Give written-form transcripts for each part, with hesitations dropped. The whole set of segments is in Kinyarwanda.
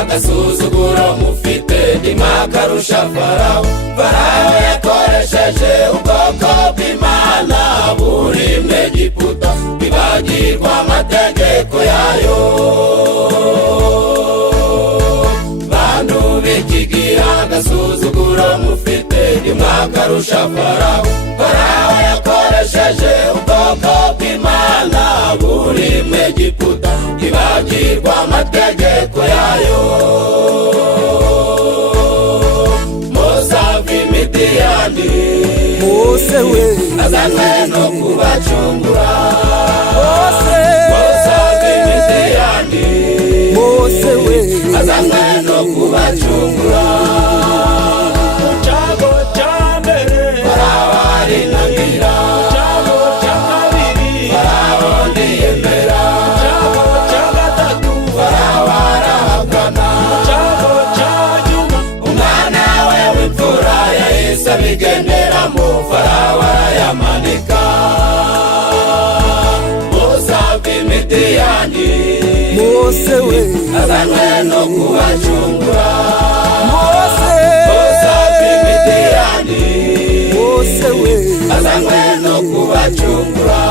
agasuzuguro mufite ntimakarusha Farawo. Farawo yakoresheje ubwoko bw'Imana buri mu Egiputa bibagirwa amategeko yayo. Bantu b'iki gihe agasuzuguro mufite ntimakarusha Farawo. Farawo yakoresheje ubwoko bw'Imana buri mu Egiputa bibagirwa amategeko yayo. Mose we azanywe no kubacungura. Mose Midiyani Mose we azanywe no kubacungura. Cyago cya mbere Farawo arinangira, Cyago cya kabiri Farawo ntiyemera, Cyago cya gatatu Farawo arahakana. Cyago cya nyuma Umwana we w'imfura yahise abigenderamo, Farawo arayamanika. Musa w'Imidiyani Mose we azanywe no kubacungura. Mose Musa w'Imidiyani Mose we azanywe no kubacungura.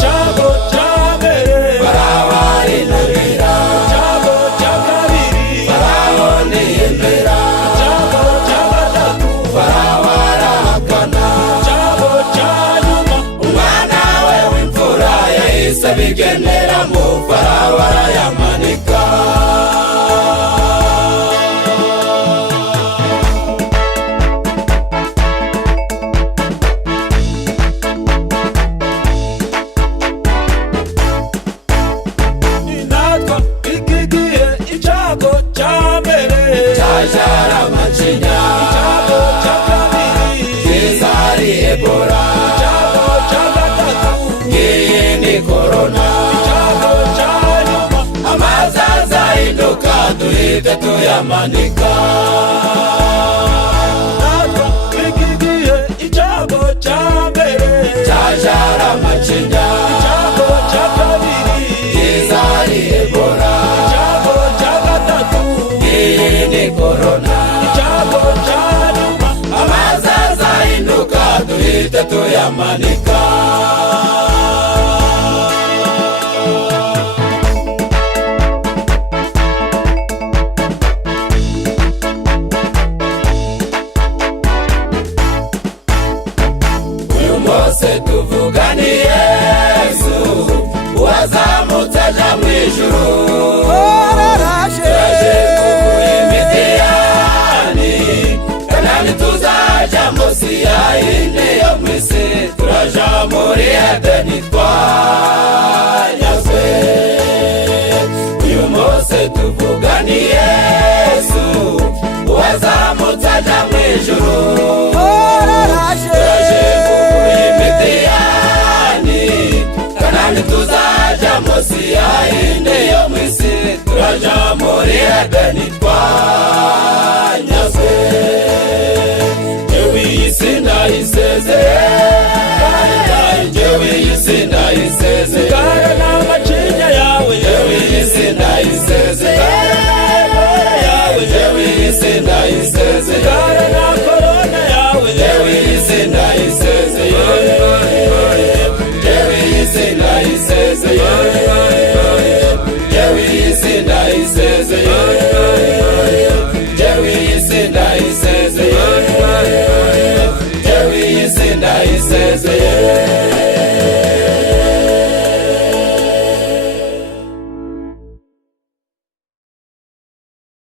Cyago cya mbere Farawo arinangira, Cyago cya kabiri Farawo ntiyemera, Cyago cya gatatu Farawo arahakana. Cyago cya nyuma Umwana we w'imfura yahise abigeneramo, Farawo arayamanika. Inatwa iki gihe icyago cya mbere Cyajara amacinya, Cyago cya kabiri Cezari Ebola, Cyago cya gatatu iyi ni korona. Cyago cya nyuma Amazi azahinduka duhite tuyamanika. Inatwa iki gihe icyago cya mbere Cyajara amacinya, Cyago cya kabiri Cezari Ebola, Cyago cya gatatu iyi ni korona. Cyago cya nyuma Amazi azahinduka duhite tuyamanika. Uyu Mose tuvuga ni Yesu uwazamutse aja mu ijuru. Yaje kuvura Imidiyani, Kanani tuzaja munsi ya yindi yo mw'isi, turaja muri Edeni twanyazwe. Uyu Mose tuvuga ni Yesu uwazamutse aja mu ijuru. Yaje kuvura Imidiyani, Kanani tuzaja munsi ya yindi yo mw'isi, turaja muri Edeni